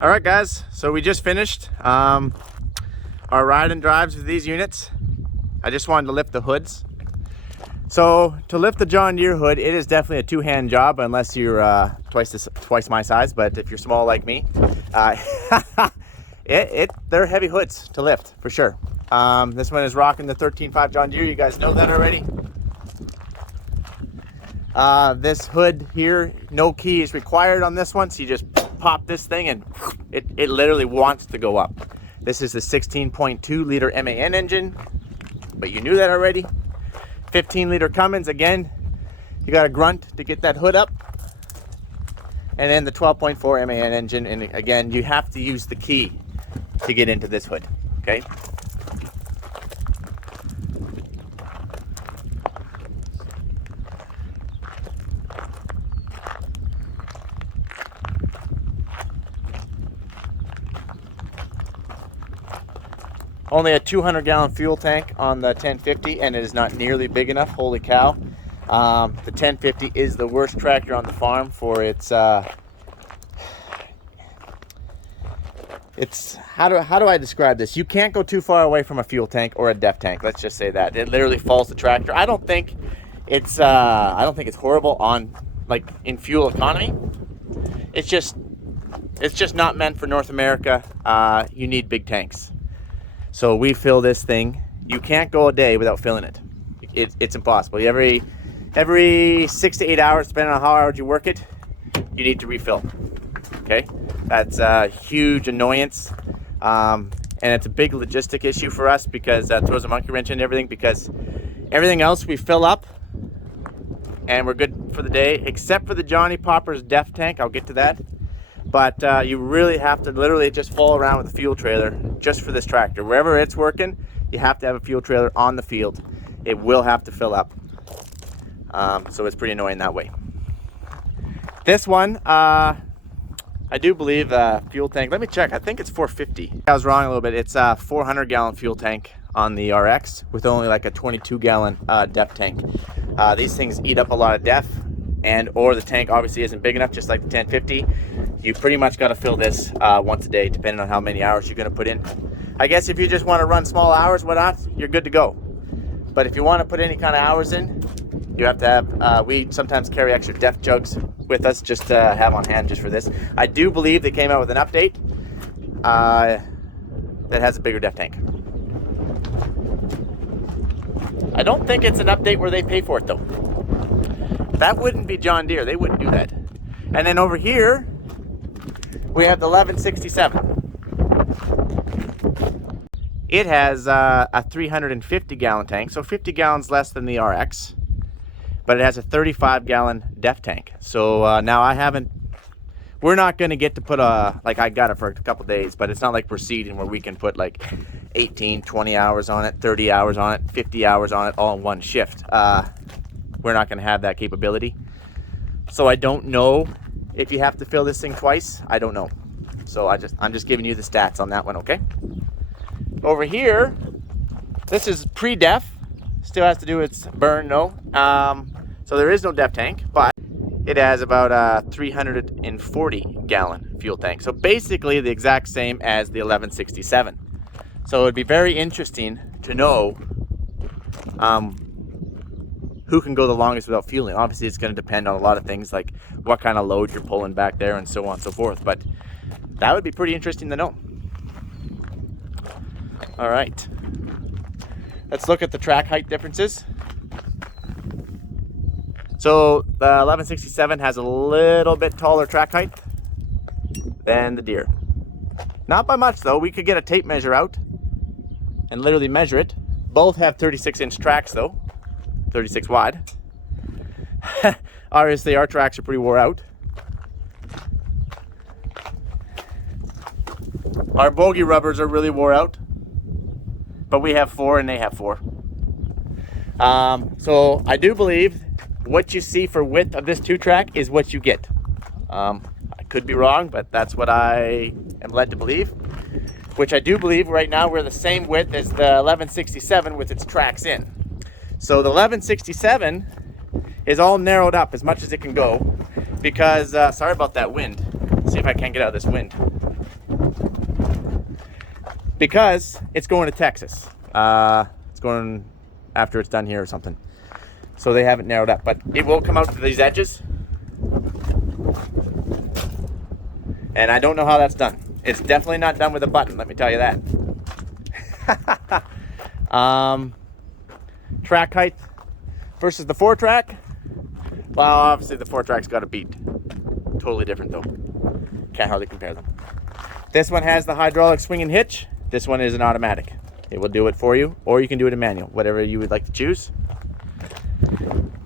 All right, guys, so we just finished our ride and drives with these units. I just wanted to lift the hoods. So to lift the John Deere hood, it is definitely a two-hand job unless you're twice my size. But if you're small like me, they're heavy hoods to lift for sure. This one is rocking the 13.5 John Deere. You guys know that already. This hood here, no key is required on this one, so you just pop this thing and it literally wants to go up. This is the 16.2 liter MAN engine, but you knew that already. 15 liter Cummins. Again, you got a grunt to get that hood up. And then the 12.4 MAN engine, and again, you have to use the key to get into this hood, okay? Only a 200-gallon fuel tank on the 1050, and it is not nearly big enough. Holy cow. The 1050 is the worst tractor on the farm for its how do I describe this? You can't go too far away from a fuel tank or a def tank. Let's just say that. It literally falls the tractor. I don't think it's horrible on, like, in fuel economy. It's just not meant for North America. You need big tanks. So we fill this thing. You can't go a day without filling it. It's impossible. Every 6 to 8 hours, depending on how hard you work it, you need to refill. Okay, that's a huge annoyance, and it's a big logistic issue for us because that throws a monkey wrench into everything. Because everything else we fill up, and we're good for the day, except for the Johnny Popper's def tank. I'll get to that. But you really have to literally just follow around with a fuel trailer just for this tractor. Wherever it's working, you have to have a fuel trailer on the field. It will have to fill up. So it's pretty annoying that way. This one, I do believe fuel tank. Let me check. I think it's 450. I was wrong a little bit. It's a 400-gallon fuel tank on the RX with only like a 22-gallon def tank. These things eat up a lot of def, or the tank obviously isn't big enough, just like the 1050. You pretty much got to fill this once a day, depending on how many hours you're going to put in. I guess if you just want to run small hours, whatnot, you're good to go. But if you want to put any kind of hours in, you have to have, we sometimes carry extra def jugs with us just to have on hand just for this. I do believe they came out with an update that has a bigger def tank. I don't think it's an update where they pay for it though. That wouldn't be John Deere. They wouldn't do that. And then over here, we have the 1167. It has a 350-gallon tank, so 50 gallons less than the RX, but it has a 35-gallon def tank. So now we're not going to get to put I got it for a couple days, but it's not like we're seeding where we can put like 18, 20 hours on it, 30 hours on it, 50 hours on it all in one shift. We're not going to have that capability. So I don't know if you have to fill this thing twice. I don't know. So I'm just giving you the stats on that one, okay? Over here, this is pre-def. Still has to do its burn, no. So there is no def tank, but it has about a 340-gallon fuel tank. So basically the exact same as the 1167. So it'd be very interesting to know who can go the longest without fueling. Obviously, it's going to depend on a lot of things, like what kind of load you're pulling back there and so on and so forth. But that would be pretty interesting to know. All right. Let's look at the track height differences. So the 1167 has a little bit taller track height than the Deere. Not by much, though. We could get a tape measure out and literally measure it. Both have 36-inch tracks, though. 36 wide. Obviously our tracks are pretty wore out. Our bogey rubbers are really wore out, but we have 4 and they have 4. So I do believe what you see for width of this 2-track is what you get. I could be wrong, but that's what I am led to believe, which I do believe right now we're the same width as the 1167 with its tracks in. So the 1167 is all narrowed up as much as it can go because, sorry about that wind. Let's see if I can't get out of this wind. because it's going to Texas. It's going after it's done here or something. So they haven't narrowed up, but it will come out to these edges. And I don't know how that's done. It's definitely not done with a button, let me tell you that. Track height versus the 4-track. Well, obviously the 4-track's got a beat. Totally different though. Can't hardly compare them. This one has the hydraulic swing and hitch. This one is an automatic. It will do it for you, or you can do it in manual, whatever you would like to choose.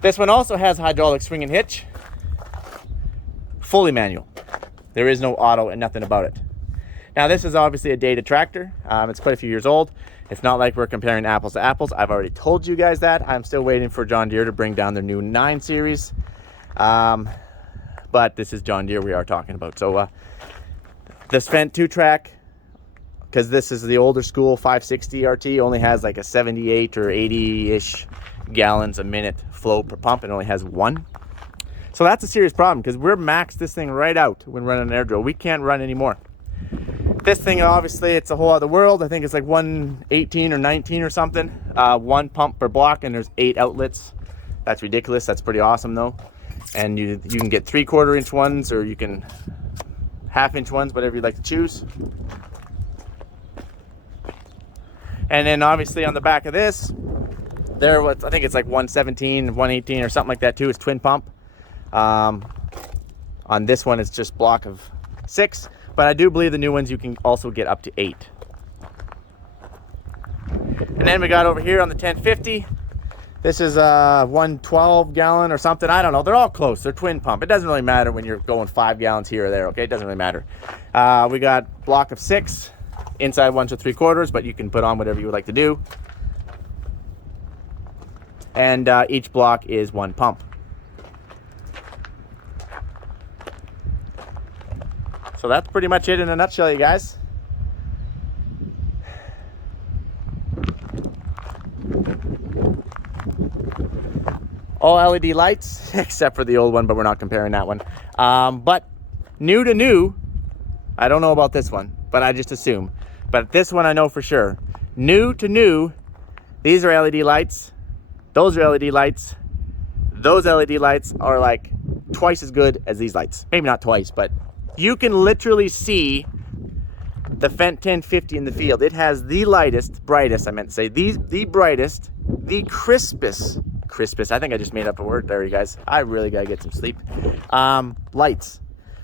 This one also has hydraulic swing and hitch. Fully manual. There is no auto and nothing about it. Now this is obviously a dated tractor. It's quite a few years old. It's not like we're comparing apples to apples. I've already told you guys that. I'm still waiting for John Deere to bring down their new 9 series. But this is John Deere we are talking about. So this Fendt 2-track, because this is the older school 560 RT, only has like a 78 or 80-ish gallons a minute flow per pump, and only has 1. So that's a serious problem, because we're maxed this thing right out when running an air drill. We can't run anymore. This thing, obviously, it's a whole other world. I think it's like 118 or 19 or something. 1 pump per block, and there's 8 outlets. That's ridiculous. That's pretty awesome, though. And you can get 3/4 inch ones, or you can 1/2 inch ones, whatever you'd like to choose. And then, obviously, on the back of this, I think it's like 117, 118 or something like that, too. It's twin pump. On this one, it's just block of 6. But I do believe the new ones you can also get up to 8. And then we got over here on the 1050. This is a 112 gallon or something. I don't know. They're all close. They're twin pump. It doesn't really matter when you're going 5 gallons here or there, okay? It doesn't really matter. We got block of 6. Inside ones are 3/4, but you can put on whatever you would like to do. And each block is 1 pump. So that's pretty much it in a nutshell, you guys. All LED lights, except for the old one, but we're not comparing that one. But new to new, I don't know about this one, but I just assume. But this one I know for sure. New to new, these are LED lights. Those are LED lights. Those LED lights are like twice as good as these lights. Maybe not twice, but you can literally see the Fendt 1050 in the field. It has the brightest, I meant to say, the brightest, the crispest, I think I just made up a word there, you guys. I really gotta get some sleep. Lights.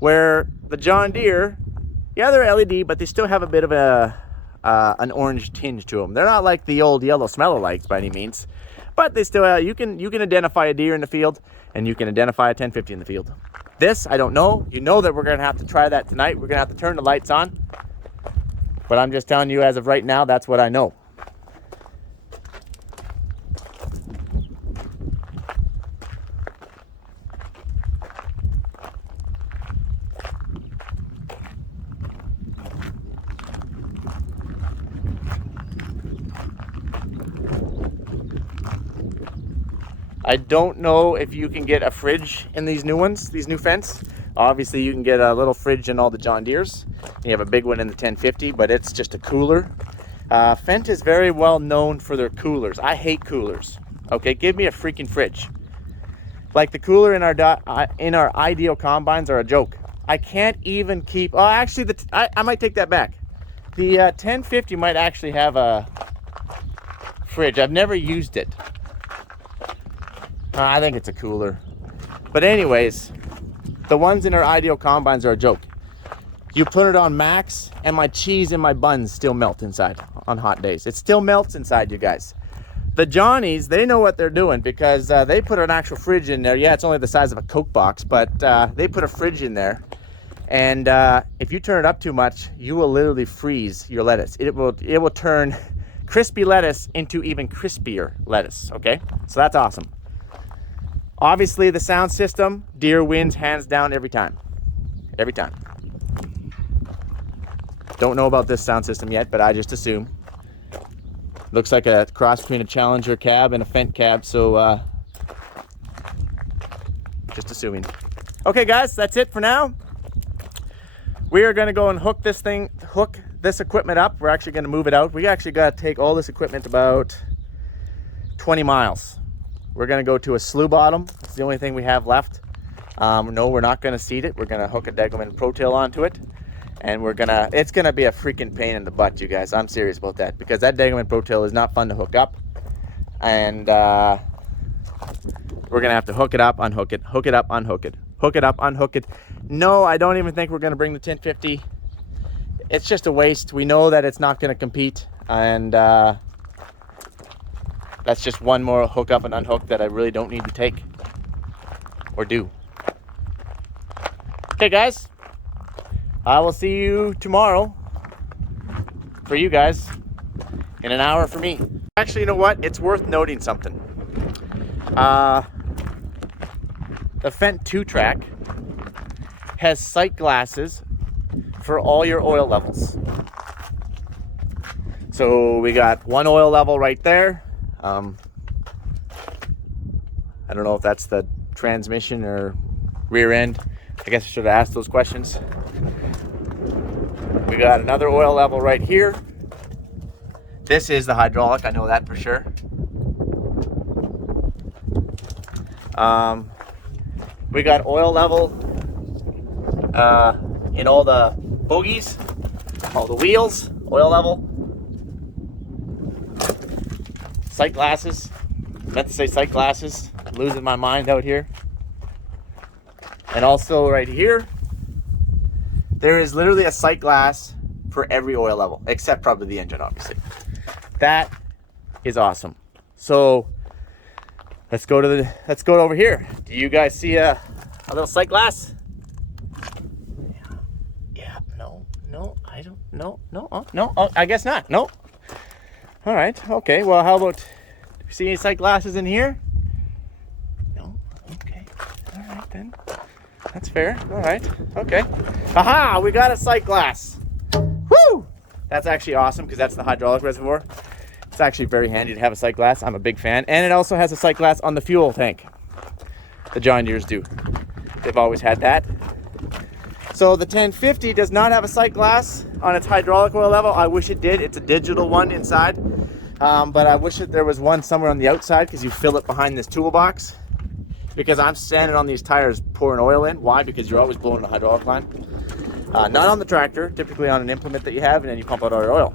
Where the John Deere, yeah, they're LED, but they still have a bit of an orange tinge to them. They're not like the old yellow smeller lights by any means, but they still, you can identify a deer in the field, and you can identify a 1050 in the field. This, I don't know. You know that we're going to have to try that tonight. We're going to have to turn the lights on. But I'm just telling you, as of right now, that's what I know. I don't know if you can get a fridge in these new ones, these new Fendts. Obviously, you can get a little fridge in all the John Deeres. You have a big one in the 1050, but it's just a cooler. Fendt is very well known for their coolers. I hate coolers. Okay, give me a freaking fridge. Like the cooler in our Ideal combines are a joke. I can't even keep. Oh, actually, I might take that back. The 1050 might actually have a fridge. I've never used it. I think it's a cooler. But anyways, the ones in our Ideal combines are a joke. You put it on max, and my cheese and my buns still melt inside on hot days. It still melts inside, you guys. The Johnnies, they know what they're doing, because they put an actual fridge in there. Yeah, it's only the size of a Coke box, but they put a fridge in there. And if you turn it up too much, you will literally freeze your lettuce. It will turn crispy lettuce into even crispier lettuce, okay? So that's awesome. Obviously, the sound system, Deere wins hands down every time. Every time. Don't know about this sound system yet, but I just assume. Looks like a cross between a Challenger cab and a Fendt cab, so just assuming. Okay, guys, that's it for now. We are going to go and hook this equipment up. We're actually going to move it out. We actually got to take all this equipment about 20 miles. We're going to go to a slough bottom. It's the only thing we have left. No, we're not going to seed it. We're going to hook a Degelman Pro Tail onto it. And it's going to be a freaking pain in the butt, you guys. I'm serious about that, because that Degelman Pro Tail is not fun to hook up. And we're going to have to hook it up, unhook it, hook it up, unhook it, hook it up, unhook it. No, I don't even think we're going to bring the 1050. It's just a waste. We know that it's not going to compete. And that's just one more hook up and unhook that I really don't need to take or do. Okay, guys. I will see you tomorrow for you guys, in an hour for me. Actually, you know what? It's worth noting something. The Fendt 2-track has sight glasses for all your oil levels. So we got one oil level right there. I don't know if that's the transmission or rear end. I guess I should have asked those questions. We got another oil level right here. This is the hydraulic, I know that for sure. We got oil level in all the bogies, all the wheels, oil level. Sight glasses. I meant to say sight glasses. I'm losing my mind out here. And also right here, there is literally a sight glass for every oil level, except probably the engine, obviously. That is awesome. So let's go over here. Do you guys see a little sight glass? Yeah. No. I don't. No. No. Oh, I guess not. No. All right. Okay. Well, how about? Do you see any sight glasses in here? No. Okay. All right then. That's fair. All right. Okay. Aha! We got a sight glass. Woo! That's actually awesome, because that's the hydraulic reservoir. It's actually very handy to have a sight glass. I'm a big fan. And it also has a sight glass on the fuel tank. The John Deeres do. They've always had that. So the 1050 does not have a sight glass on its hydraulic oil level. I wish it did. It's a digital one inside. But I wish that there was one somewhere on the outside, because you fill it behind this toolbox. Because I'm standing on these tires pouring oil in. Why? Because you're always blowing the hydraulic line. Not on the tractor, typically on an implement that you have, and then you pump out all your oil.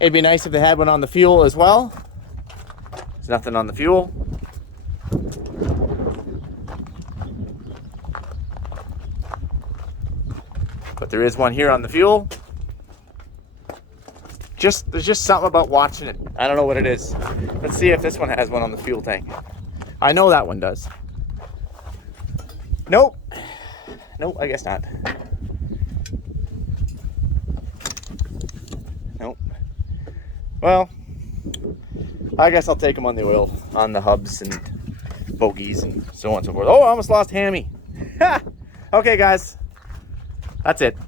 It'd be nice if they had one on the fuel as well. There's nothing on the fuel. But there is one here on the fuel. There's just something about watching it. I don't know what it is. Let's see if this one has one on the fuel tank. I know that one does. Nope. Nope, I guess not. Nope. Well, I guess I'll take them on the oil, on the hubs and bogies and so on and so forth. Oh, I almost lost Hammy. Okay, guys. That's it.